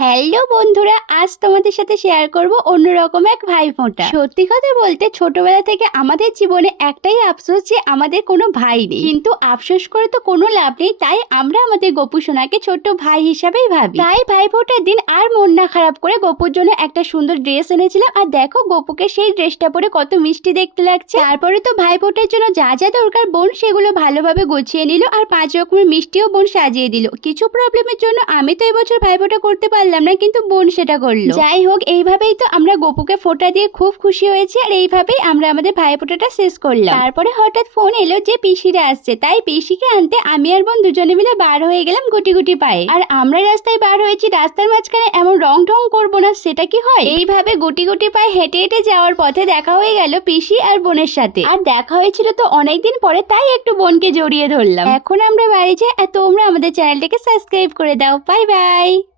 Hello বন্ধুরা, আজ তোমাদের সাথে শেয়ার করব অন্যরকম এক ভাই ফোঁটা সত্যি কথা বলতে ছোটবেলা থেকে আমাদের জীবনে একটাই আফসোস যে আমাদের কোনো ভাই নেই। কিন্তু আফসোস করে তো কোনো লাভ নেই, তাই আমরা আমাদের গপু সোনাকে ছোট্ট ভাই হিসাবেই ভাবি। তাই ভাই ফোঁটার দিন আর মন না খারাপ করে গপুর জন্য একটা সুন্দর ড্রেস এনেছিলাম, আর দেখো গপুকে সেই ড্রেসটা পরে কত মিষ্টি দেখতে লাগছে। তারপরে তো ভাই ফোঁটার জন্য যা যা দরকার বোন, সেগুলো ভালোভাবে গুছিয়ে নিল, আর পাঁচ রকমের মিষ্টিও বোন সাজিয়ে দিল। কিছু প্রবলেমের জন্য আমি তো এবছর ভাইফোঁটা করতে পারলাম না, কিন্তু বোন সেটা করল। যাই হোক, এইভাবেই তো আমরা গোপুকে ফোঁটা দিয়ে খুব খুশি হয়েছি, আর এইভাবেই আমরা আমাদের ভাইফোঁটাটা শেষ করলাম। তারপরে হঠাৎ ফোন এলো যে পিসিরা আসছে, তাই পিসিকে আনতে আমি আর বোন দুজনে মিলে বার হয়ে গেলাম গুটি গুটি পায়ে। আর আমরা রাস্তায় বার হয়েছি, রাস্তার মাঝখানে এমন রং ঢং করব না, সেটা কি হয়? এইভাবে গুটি গুটি পায়ে হেঁটে হেঁটে যাওয়ার পথে দেখা হয়ে গেল পিসি আর বোনের সাথে। আর দেখা হয়েছিল তো অনেকদিন পরে, তাই একটু বোনকে জড়িয়ে ধরলাম। এখন আমরা বাড়ি যাই, আর তোমরা আমাদের চ্যানেলটাকে সাবস্ক্রাইব করে দাও। Bye bye!